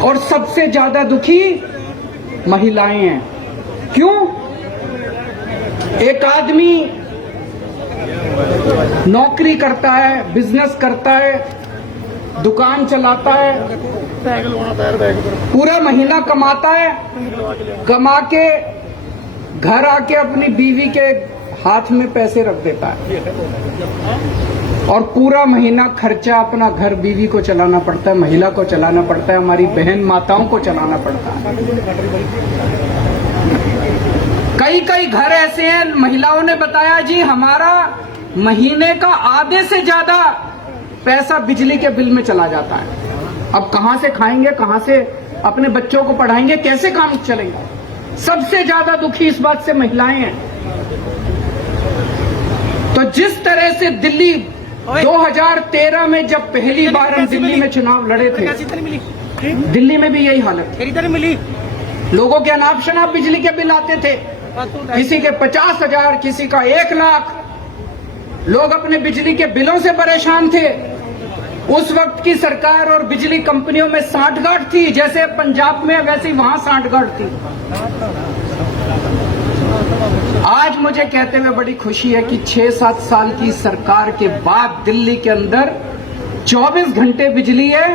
और सबसे ज्यादा दुखी महिलाएं हैं। क्यों? एक आदमी नौकरी करता है, बिजनेस करता है, दुकान चलाता है, पूरा महीना कमाता है, कमा के घर आके अपनी बीवी के हाथ में पैसे रख देता है और पूरा महीना खर्चा अपना घर बीवी को चलाना पड़ता है, महिला को चलाना पड़ता है, हमारी बहन माताओं को चलाना पड़ता है। कई कई घर ऐसे हैं, महिलाओं ने बताया जी हमारा महीने का आधे से ज्यादा पैसा बिजली के बिल में चला जाता है। अब कहां से खाएंगे, कहां से अपने बच्चों को पढ़ाएंगे, कैसे काम चलेगा? सबसे ज्यादा दुखी इस बात से महिलाएं हैं। तो जिस तरह से दिल्ली 2013 में जब पहली बार हम दिल्ली में चुनाव लड़े थे, दिल्ली में भी यही हालत थी। लोगों के अनाप शनाप बिजली के बिल आते थे, किसी के 50,000, किसी का 1 लाख। लोग अपने बिजली के बिलों से परेशान थे। उस वक्त की सरकार और बिजली कंपनियों में सांठगांठ थी, जैसे पंजाब में वैसे ही वहां सांठगांठ थी। आज मुझे कहते हुए बड़ी खुशी है कि 6-7 साल की सरकार के बाद दिल्ली के अंदर 24 घंटे बिजली है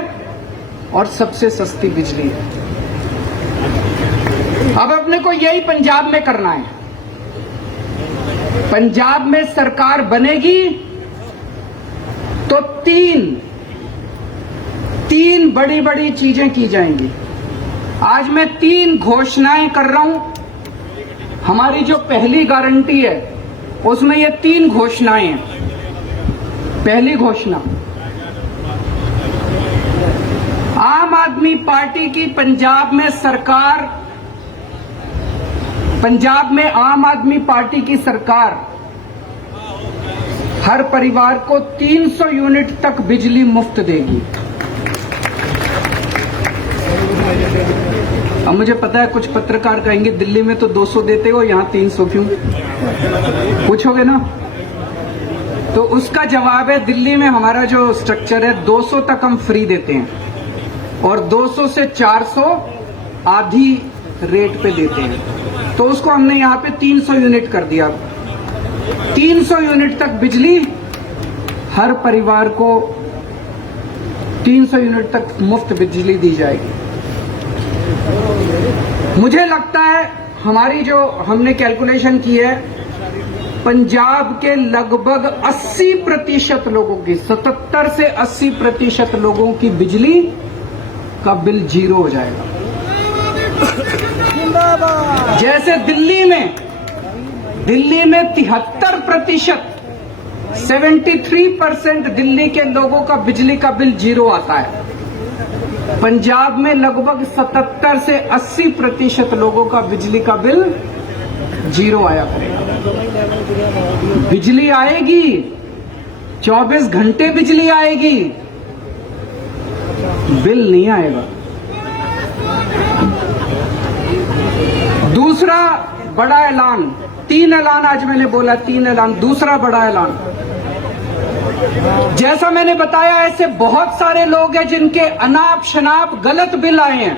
और सबसे सस्ती बिजली है। अब अपने को यही पंजाब में करना है। पंजाब में सरकार बनेगी तो तीन बड़ी बड़ी चीजें की जाएंगी। आज मैं 3 घोषणाएं कर रहा हूं। हमारी जो पहली गारंटी है उसमें ये 3 घोषणाएं हैं। पहली घोषणा, आम आदमी पार्टी की पंजाब में आम आदमी पार्टी की सरकार हर परिवार को 300 यूनिट तक बिजली मुफ्त देगी। अब मुझे पता है कुछ पत्रकार कहेंगे दिल्ली में तो 200 देते हो, यहां 300 क्यों? पूछोगे ना? तो उसका जवाब है, दिल्ली में हमारा जो स्ट्रक्चर है 200 तक हम फ्री देते हैं और 200 से 400 आधी रेट पे देते हैं। तो उसको हमने यहां पे 300 यूनिट कर दिया। 300 यूनिट तक बिजली हर परिवार को 300 यूनिट तक मुफ्त बिजली दी जाएगी। मुझे लगता है हमारी जो हमने कैलकुलेशन की है, पंजाब के लगभग 80% लोगों की, 77 से 80% लोगों की बिजली का बिल 0 हो जाएगा। जैसे दिल्ली में 73%, 73% दिल्ली के लोगों का बिजली का बिल 0 आता है। पंजाब में लगभग 77 से 80% लोगों का बिजली का बिल 0 आया करेगा। बिजली आएगी, 24 घंटे बिजली आएगी, बिल नहीं आएगा। दूसरा बड़ा ऐलान, 3 ऐलान आज मैंने बोला, 3 ऐलान। दूसरा बड़ा ऐलान, जैसा मैंने बताया ऐसे बहुत सारे लोग हैं जिनके अनाप शनाप गलत बिल आए हैं।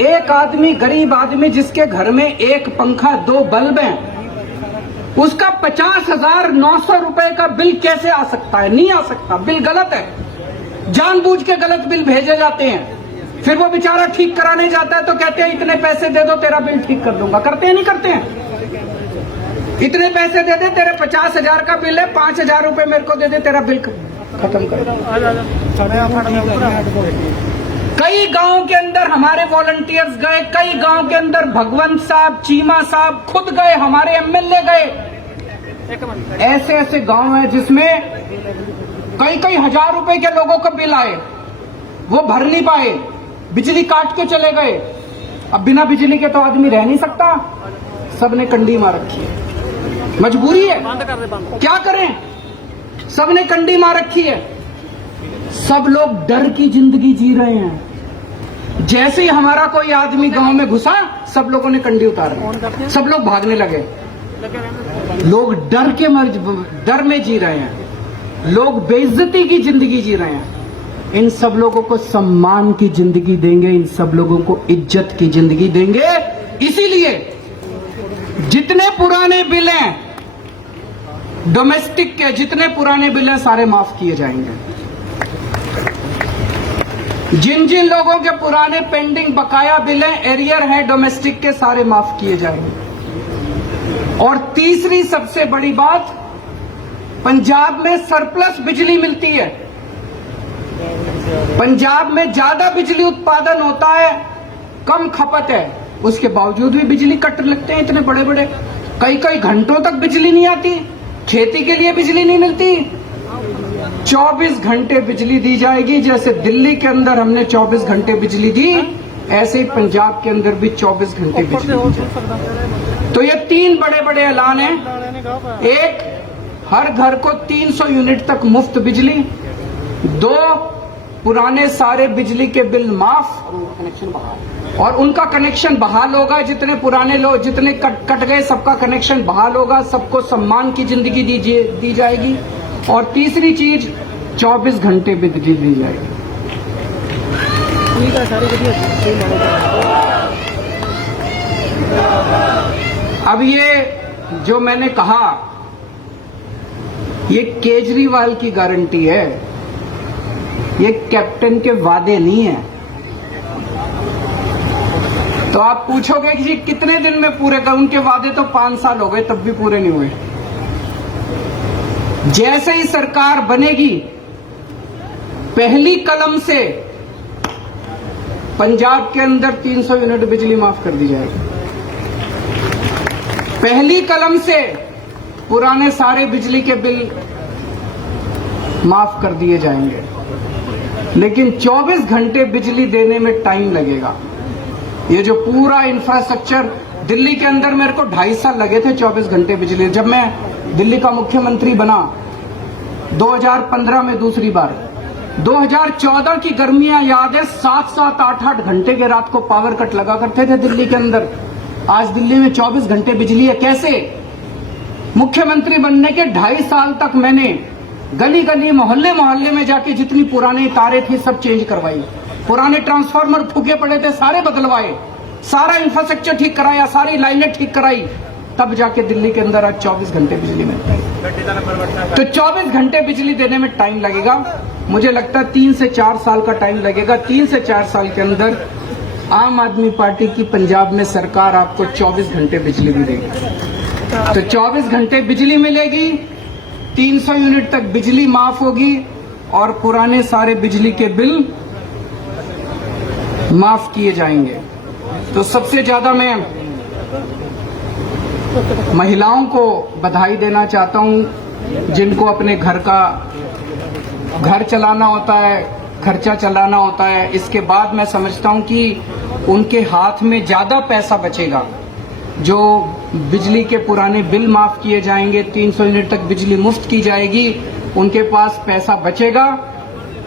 एक आदमी, गरीब आदमी जिसके घर में 1 पंखा 2 बल्ब हैं, उसका 50,900 रुपए का बिल कैसे आ सकता है? नहीं आ सकता, बिल गलत है। जानबूझ के गलत बिल भेजे जाते हैं। फिर वो बेचारा ठीक कराने जाता है तो कहते हैं इतने पैसे दे दो तेरा बिल ठीक कर दूंगा। करते हैं नहीं करते हैं? इतने पैसे दे दे, तेरे 50,000 का बिल है, 5,000 रुपए मेरे को दे दे, तेरा बिल खत्म कर। कई गांव के अंदर हमारे वॉलंटियर्स गए, कई गांव के अंदर भगवंत साहब, चीमा साहब खुद गए, हमारे एमएलए गए। ऐसे ऐसे गांव हैं जिसमें कई हजार रुपए के लोगों का बिल आए, वो भर नहीं पाए, बिजली काट के चले गए। अब बिना बिजली के तो आदमी रह नहीं सकता, सबने कंडी मार रखी है, मजबूरी है, क्या करें? सबने कंडी मार रखी है। सब लोग डर की जिंदगी जी रहे हैं। जैसे ही हमारा कोई आदमी गांव में घुसा, सब लोगों ने कंडी उतारी, सब लोग भागने लगे। लोग डर में जी रहे हैं, लोग बेइज्जती की जिंदगी जी रहे हैं। इन सब लोगों को सम्मान की जिंदगी देंगे, इन सब लोगों को इज्जत की जिंदगी देंगे। इसीलिए जितने पुराने बिल हैं डोमेस्टिक के, जितने पुराने बिल हैं सारे माफ किए जाएंगे। जिन जिन लोगों के पुराने पेंडिंग बकाया बिल हैं, एरियर है डोमेस्टिक के, सारे माफ किए जाएंगे। और तीसरी सबसे बड़ी बात, पंजाब में सरप्लस बिजली मिलती है, पंजाब में ज्यादा बिजली उत्पादन होता है, कम खपत है, उसके बावजूद भी बिजली कट लगते हैं इतने बड़े बड़े, कई कई घंटों तक बिजली नहीं आती, खेती के लिए बिजली नहीं मिलती। 24 घंटे बिजली दी जाएगी। जैसे दिल्ली के अंदर हमने 24 घंटे बिजली दी, ऐसे ही पंजाब के अंदर भी 24 घंटे बिजली दी जाएगी। तो ये 3 बड़े बड़े ऐलान हैं। एक, हर घर को 300 यूनिट तक मुफ्त बिजली। 2, पुराने सारे बिजली के बिल माफ और उनका कनेक्शन बहाल होगा। जितने पुराने लोग, जितने कट गए, सबका कनेक्शन बहाल होगा, सबको सम्मान की जिंदगी दी जाएगी। और तीसरी चीज, 24 घंटे बिजली दी जाएगी। अब ये जो मैंने कहा, ये केजरीवाल की गारंटी है, ये कैप्टन के वादे नहीं है। तो आप पूछोगे कि जी कितने दिन में पूरे कर, उनके वादे तो 5 साल हो गए, तब भी पूरे नहीं हुए। जैसे ही सरकार बनेगी, पहली कलम से पंजाब के अंदर 300 यूनिट बिजली माफ कर दी जाएगी। पहली कलम से पुराने सारे बिजली के बिल माफ कर दिए जाएंगे। लेकिन 24 घंटे बिजली देने में टाइम लगेगा। ये जो पूरा इंफ्रास्ट्रक्चर, दिल्ली के अंदर मेरे को 2.5 साल लगे थे 24 घंटे बिजली। जब मैं दिल्ली का मुख्यमंत्री बना 2015 में दूसरी बार, 2014 की गर्मियां याद है, 7-7, 8-8 घंटे के रात को पावर कट लगा करते थे दिल्ली के अंदर। आज दिल्ली में 24 घंटे बिजली है। कैसे? मुख्यमंत्री बनने के 2.5 साल तक मैंने गली गली, मोहल्ले मोहल्ले में जाके जितनी पुरानी तारें थी सब चेंज करवाई, पुराने ट्रांसफार्मर फूके पड़े थे सारे बदलवाए, सारा इंफ्रास्ट्रक्चर ठीक कराया, सारी लाइनें ठीक कराई, तब जाके दिल्ली के अंदर आज 24 घंटे बिजली मिलती है। तो 24 घंटे बिजली देने में टाइम लगेगा। मुझे लगता है 3 से 4 साल का टाइम लगेगा। 3 से 4 साल के अंदर आम आदमी पार्टी की पंजाब में सरकार आपको 24 घंटे बिजली भी देगी। तो 24 घंटे बिजली मिलेगी, 300 यूनिट तक बिजली माफ होगी और पुराने सारे बिजली के बिल माफ किए जाएंगे। तो सबसे ज्यादा मैं महिलाओं को बधाई देना चाहता हूं, जिनको अपने घर चलाना होता है, खर्चा चलाना होता है। इसके बाद मैं समझता हूं कि उनके हाथ में ज्यादा पैसा बचेगा। जो बिजली के पुराने बिल माफ किए जाएंगे, 300 यूनिट तक बिजली मुफ्त की जाएगी, उनके पास पैसा बचेगा।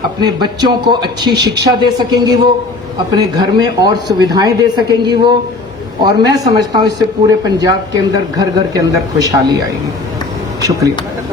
अपने बच्चों को अच्छी शिक्षा दे सकेंगी वो, अपने घर में और सुविधाएं दे सकेंगी वो, और मैं समझता हूं इससे पूरे पंजाब के अंदर घर घर के अंदर खुशहाली आएगी। शुक्रिया।